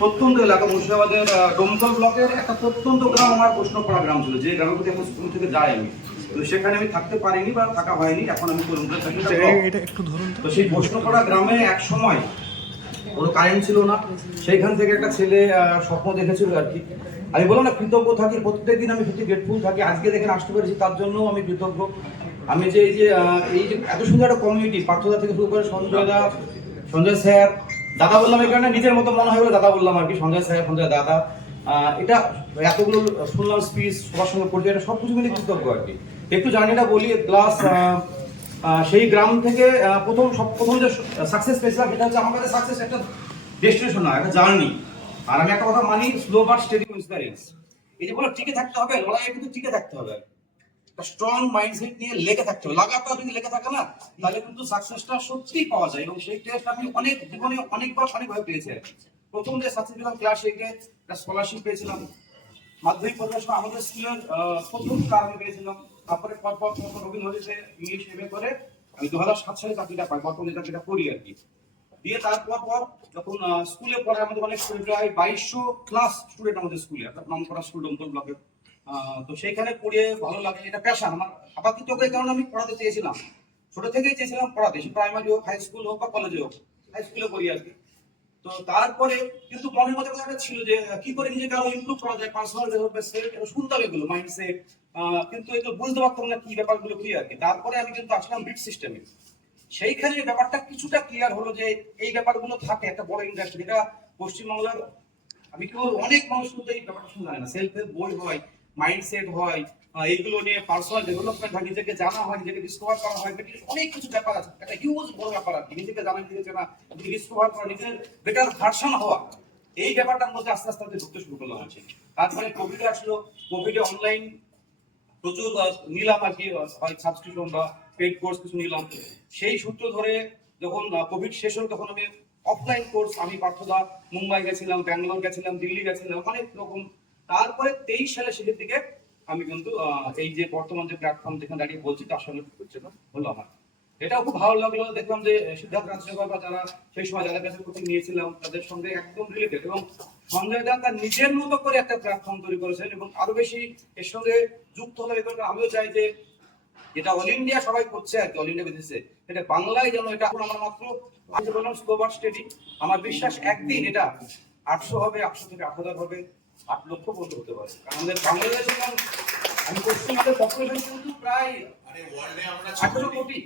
প্রত্যন্ত এলাকা মুর্শিদাবাদের ডোমকল ব্লকের একটা প্রত্যন্ত গ্রাম আমার প্রশ্নপড়া গ্রাম ছিল যে গ্রামের প্রতি এখন স্কুল থেকে যাই আমি। তো সেখানে আমি থাকতে পারিনি বা থাকা হয়নি এখন আমি থাকি ধরুন তো। সেই প্রশ্নপড়া গ্রামে এক সময় কোনো কারেন্ট ছিল না সেইখান থেকে একটা ছেলে স্বপ্ন দেখেছিল আর কি। আমি বললাম না কৃতজ্ঞ থাকি প্রত্যেক দিন আমি সত্যি গ্রেটফুল থাকি আজকে দেখেন আসতে পেরেছি তার জন্য আমি কৃতজ্ঞ। আমি যে এই যে এই যে এত সুন্দর একটা কমিউনিটি পার্থদা থেকে শুরু করে সঞ্জয় দা সঞ্জয় স্যার দাদা বললাম এই কারণে নিজের মতো মনে হয় দাদা বললাম আর কি, সঞ্জয় স্যার, সঞ্জয় দাদা। এটা এতগুলো শুনলাম স্পিচ সবার সঙ্গে পরিচয়, এটা সব কিছু মিলে কৃতজ্ঞ আর কি। একটু জার্নিটা বলি প্লাস সেই গ্রাম থেকে প্রথম, সব প্রথম যে সাকসেস পেয়েছিলাম, সেটা হচ্ছে আমার কাছে সাকসেস একটা ডেস্টিনেশন না একটা জার্নি আর আমি একটা কথা মানি স্লো বাট স্টেডি এক্সপিরিয়েন্স এই যে বলো টিকে থাকতে হবে, লড়াইয়ে কিন্তু টিকে থাকতে হবে। স্ট্রং মাইন্ডসেট নিয়ে লেগে থাকতে হবে। লাগাতার যদি লেগে থাকে না, তাহলে কিন্তু সাকসেসটা সত্যিই পাওয়া যায় এবং সেই টেস্ট আমি অনেক জীবনে অনেকবার অনেকভাবে পেয়েছি। প্রথম যে সাকসেস পেলাম ক্লাস এইটে একটা স্কলারশিপ পেয়েছিলাম। মাধ্যমিক পর্যায়ের সময় আমাদের স্কুলের প্রথম কার আমি পেয়েছিলাম। তারপরে পরপর পরপর রবীন্দ্র নদীতে ইংলিশ এমএ করে আমি দু হাজার সাত সালে চাকরিটা পাই, বর্তমানে চাকরিটা করি আর কি। দিয়ে তারপর পর যখন স্কুলে পড়ে আমাদের অনেক স্টুডেন্ট প্রায় বাইশশো ক্লাস স্টুডেন্ট আমাদের স্কুলে নাম করা স্কুল ডমকল ব্লকের তো সেইখানে পড়িয়ে ভালো লাগে, এটা প্যাশন আমার আপাতত কারণে আমি পড়াতে চেয়েছিলাম। ছোট থেকেই চেয়েছিলাম পড়াতে, সে প্রাইমারি হোক হাই স্কুল হোক বা কলেজে হোক হাই স্কুলে করি আর কি। তো তারপরে কিন্তু মনের মধ্যে কথাটা ছিল যে কি করে নিজেকে আরও ইমপ্রুভ করা যায় পার্সোনাল ডেভেলপমেন্ট শুনতাম এগুলো মাইন্ডসেট কিন্তু এগুলো বুঝতে পারতাম না কি ব্যাপারগুলো কি আর কি। তারপরে আমি কিন্তু আসলাম বিট সিস্টেমে সেইখানে ব্যাপারটা কিছুটা ক্লিয়ার হলো যে, এই ব্যাপারগুলো থাকে, একটা বড় ইন্ডাস্ট্রি এটা পশ্চিমবাংলার, আমি কেউ অনেক মানুষ কিন্তু এই ব্যাপারটা শুনে জানে না। সেলফ হেল্প বই হয় মাইন্ডসেট হয় এইগুলো নিয়ে পার্সোনাল ডেভেলপমেন্ট হয়, নিজেকে জানা হয়, নিজেকে ডিসকভার করা হয় অনেক কিছু ব্যাপার আছে। একটা হিউজ বড় ব্যাপার কি নিজেকে জানা নিজেকে জানা নিজেকে ডিসকভার করা, নিজের বেটার ভার্সন হওয়া। এই ব্যাপারটার মধ্যে আস্তে আস্তে ঢুকতে শুরু করলাম আছে তারপরে কোভিড আসলো। কোভিডে অনলাইন প্রচুর নিলাম আর কি সাবস্ক্রিপশন বা পেড কোর্স কিছু নিলাম। সেই সূত্র ধরে যখন কোভিড শেষ হলো তখন আমি অফলাইন কোর্স আমি পার্থদা, মুম্বাই গেছিলাম, ব্যাঙ্গালোর গেছিলাম, দিল্লি গেছিলাম, অনেক রকম তারপরে তেইশ সালের শেষের দিকে আমি কিন্তু এই যে বর্তমান যে প্ল্যাটফর্ম যেখানে দাঁড়িয়ে বলছি, তার সঙ্গে পরিচয় হলো আমার। এটাও খুব ভালো লাগল, দেখলাম যে সিদ্ধার্থ রাজশেখর বা যারা সেই সময় যাদের কাছে কোচিং নিয়েছিলাম, তাদের সঙ্গে একদম রিলেটেড এবং সঞ্জয় দা তার নিজের মতো করে একটা প্ল্যাটফর্ম তৈরি করেছেন এবং আরও বেশি এর সঙ্গে যুক্ত হলে এই কারণে আমিও চাই যে যেটা অল ইন্ডিয়া সবাই করছে আর কি অল ইন্ডিয়া বেসিসে এটা বাংলায় যেন এটা আমার মাত্র বললাম স্টেডি আমার বিশ্বাস একদিন এটা আটশো হবে, আটশো থেকে আট হাজার হবে। আট লক্ষ পর্যন্ত হতে পারে। কারণ আমাদের বাংলাদেশে যেমন আমি পপুলেশন কিন্তু প্রায় আঠারো কোটি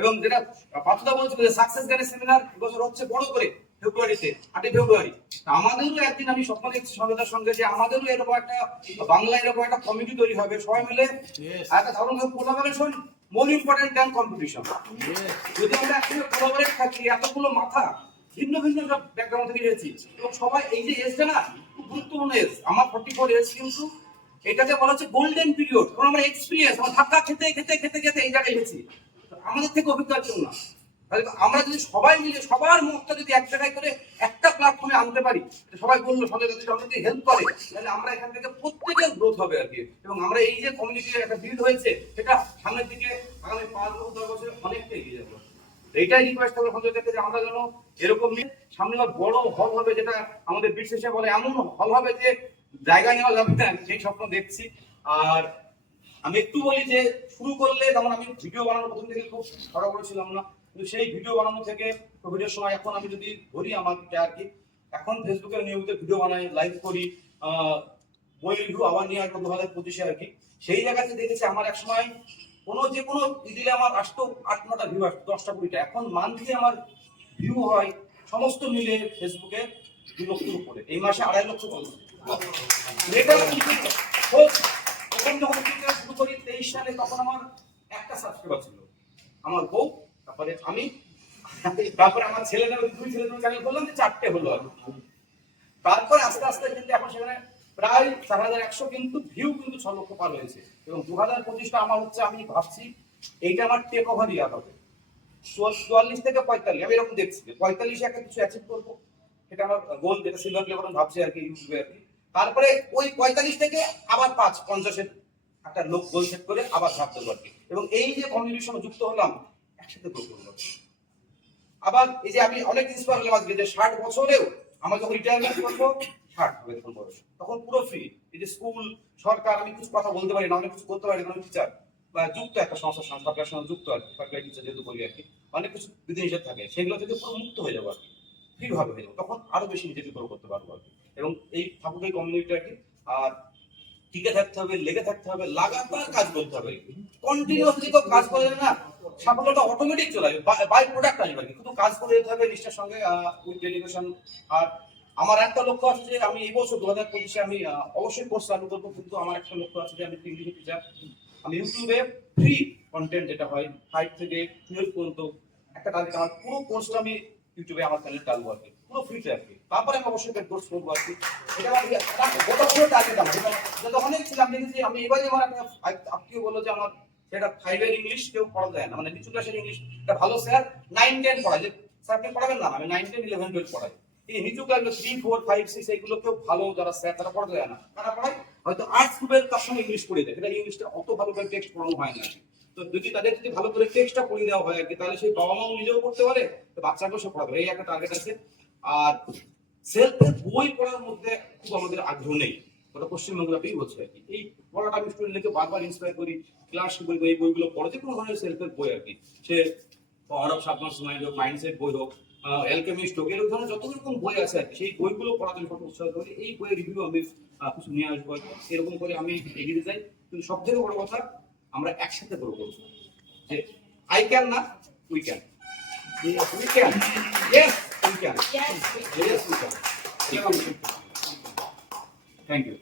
এবং যেটা পাথুদা বলছিল যে সাকসেস গানের সেমিনার বছর হচ্ছে বড় করে ফেব্রুয়ারিতে আটই ফেব্রুয়ারি। আমাদেরও একদিন আমি স্বপ্ন দেখছি সঙ্গেতার সঙ্গে যে আমাদেরও এরকম একটা বাংলা এরকম একটা কমিটি তৈরি হবে। সবাই মিলে একটা ধরুন collaboration more important than competition যদি আমরা একসঙ্গে কোলাবোরেট থাকি এতগুলো মাথা ভিন্ন ভিন্ন সব ব্যাকগ্রাউন্ড থেকে এসেছি। এবং সবাই এই যে এসছে না, খুব গুরুত্বপূর্ণ এস আমার ফর্টি ফোর এস কিন্তু এটাকে বলা হচ্ছে গোল্ডেন পিরিয়ড কারণ আমরা এক্সপিরিয়েন্স আমরা ধাক্কা খেতে খেতে খেতে খেতে এই জায়গায় এসেছি। আমাদের থেকে অভিজ্ঞতা কেউ না তাহলে আমরা যদি সবাই মিলে, সবার মুখটা যদি এক জায়গায় করে একটা প্ল্যাটফর্মে আনতে পারি সবাই বলল, সবাই যদি আমাদেরকে হেল্প করে, তাহলে আমরা এখান থেকে প্রত্যেকের গ্রোথ হবে আর কি। এবং আমরা এই যে কমিউনিটি একটা বিল্ড হয়েছে, সেটা সামনের দিকে আগামী পাঁচ বছর, দশ বছরে অনেকটা এগিয়ে যাব। এইটাই রিকোয়েস্ট থাকবে সঞ্জয় থেকে যে আমরা যেন এরকম সামনে বড় হল হবে যেটা আমাদের বিশেষে বলে এমন হল হবে যে জায়গা নেওয়া যাবে না সেই স্বপ্ন দেখছি। আর আমি একটু বলি যে শুরু করলে যেমন আমি ভিডিও বানানোর প্রথম থেকে খুব বড় বড় ছিলাম না, কিন্তু সেই ভিডিও বানানো থেকে কোভিডের সময় এখন আমি যদি ধরি আমাকে আর কি, এখন ফেসবুকে নিয়মিত ভিডিও বানাই লাইভ করি বই রিভিউ আবার নিয়ে আসব দু হাজার পঁচিশে আর কি, সেই জায়গাতে দেখেছি আমার এক সময় কোনো যে কোনো দিলে আমার আসতো আট নটা ভিউ আসতো, দশটা কুড়িটা। এখন মান্থলি আমার ভিউ হয় সমস্ত মিলে ফেসবুকে দু লক্ষের উপরে। এই মাসে আড়াই লক্ষ কিন্তু প্রথম যখন শুরু করি তেইশ সালে, তখন আমার একটা সাবস্ক্রাইবার ছিল। আমার বউ, তারপরে আমি, তারপরে আমার ছেলেদের ওই দুই ছেলেদের চ্যানেল করলাম যে চারটে হলো আর। তারপরে আস্তে আস্তে কিন্তু এখন সেখানে প্রায় চার হাজার একশো কিন্তু ভিউ কিন্তু ছ লক্ষ পার হয়েছে। এবং দু হাজার পঁচিশটা আমার হচ্ছে আমি ভাবছি, এইটা আমার টেক ওভার ইয়ার হবে। চুয়াল- চুয়াল্লিশ থেকে পঁয়তাল্লিশ, আমি এরকম দেখছি পঁয়তাল্লিশে একটা কিছু অ্যাচিভ করব, সেটা আমার গোল যেটা সিলভার প্লে ভাবছি আর কি ইউটিউবে আর কি। তারপরে ওই পঁয়তাল্লিশ থেকে আবার পাঁচ পঞ্চাশের একটা লোক গোল সেট করে আবার ভাবতে পারব আর কি। এবং এই যে কমিউনিটির সঙ্গে যুক্ত হলাম, একসাথে গ্রো করব আবার এই যে আমি অনেক ইন্সপায়ার হলাম আজকে যে ষাট বছরেও আমরা যখন রিটায়ারমেন্ট করব ষাট বেতন বয়স তখন পুরো ফ্রি এই যে স্কুল সরকার, আমি কিছু কথা বলতে পারি না, অনেক কিছু করতে পারি না টিচার বা যুক্ত একটা সংস্থার সরকারের সঙ্গে যুক্ত আর সরকারি টিচার যেহেতু বলি আর কি, অনেক কিছু বিধিনিষেধ থাকে, সেগুলো থেকে পুরো মুক্ত হয়ে যাব আর কি। ফ্রি ভাবে হয়ে যাব। তখন আরও বেশি নিজেকে গ্রো করতে পারব আর কি। এবং এই ঠাকুরের কমিউনিটি আর টিকে থাকতে হবে, লেগে থাকতে হবে, লাগাতার কাজ করতে হবে। কন্টিনিউয়াসলি তো কাজ করে না, সাফল্যটা অটোমেটিক চলে আসবে বাই প্রোডাক্ট আসবে আর কি। শুধু কাজ করে যেতে হবে, নিষ্ঠার সঙ্গে উইথ ডেডিকেশন আর আমার একটা লক্ষ্য আছে যে আমি এই বছর দু হাজার পঁচিশে আমি অবশ্যই কোর্স চালু করব, কিন্তু আমার একটা লক্ষ্য আছে যে আমি ইংলিশে টিচার আমি ইউটিউবে ফ্রি কন্টেন্ট যেটা হয় ফাইভ থেকে টুয়েলভ পর্যন্ত একটা টার্গেট আমার পুরো কোর্সটা আমি ইউটিউবে, আমার চ্যানেল ডালবো আর কি পুরো ফ্রিতে আর কি তারপরে আমি অবশ্যই কোর্স করব আর কি। অনেক ছিলাম, দেখেছি, আমি এবারে আমার একটা আপনিও বলল যে আমার সেটা ফাইভের ইংলিশ কেউ পড়া যায় না। মানে নিচু ক্লাসের ইংলিশ একটা ভালো স্যার নাইন টেন পড়ায়। যে স্যার আপনি পড়াবেন না আমি নাইন টেন ইলেভেন টুয়েলভ পড়াই এই থ্রি ফোর ফাইভ সিক্স কেউ ভালো যারা স্যার, তারা যায় না। তারা পড়ায়, হয়তো আর্টস গ্রুপের তার সঙ্গে ইংলিশ দেয় ইংলিশটা অত ভালো করে টেক্সট পড়ানো হয় না। তো যদি তাদের যদি ভালো করে টেক্সটটা পড়িয়ে দেওয়া হয় আর কি, তাহলে সেই বাবা মাও নিজেও পড়তে পারে, তো বাচ্চাকেও সে পড়াবে, এই একটা টার্গেট আছে। আর সেলফের বই পড়ার মধ্যে খুব আমাদের আগ্রহ নেই ওটা পশ্চিমবঙ্গটাতেই হচ্ছে আর কি। এই পড়াটা আমি স্টুডেন্টকে বারবার ইন্সপায়ার করি ক্লাস বই, এই বইগুলো পড়ে যে কোনো ধরনের সেলফের বই আর কি। সে অফ সাবকনস মাইন্ড হোক মাইন্ডসেট বই হোক অ্যালকেমিস্ট হোক এরকম ধরনের যত রকম বই আছে আর সেই বইগুলো পড়াতে আমি সবসময় উৎসাহ করি। এই বইয়ের রিভিউ আমি কিছু নিয়ে আসব এরকম করে আমি এগিয়ে যাই। কিন্তু সব থেকে বড় কথা আমরা একসাথে করব। যে আই ক্যান না we can we can yes we can yes we can thank you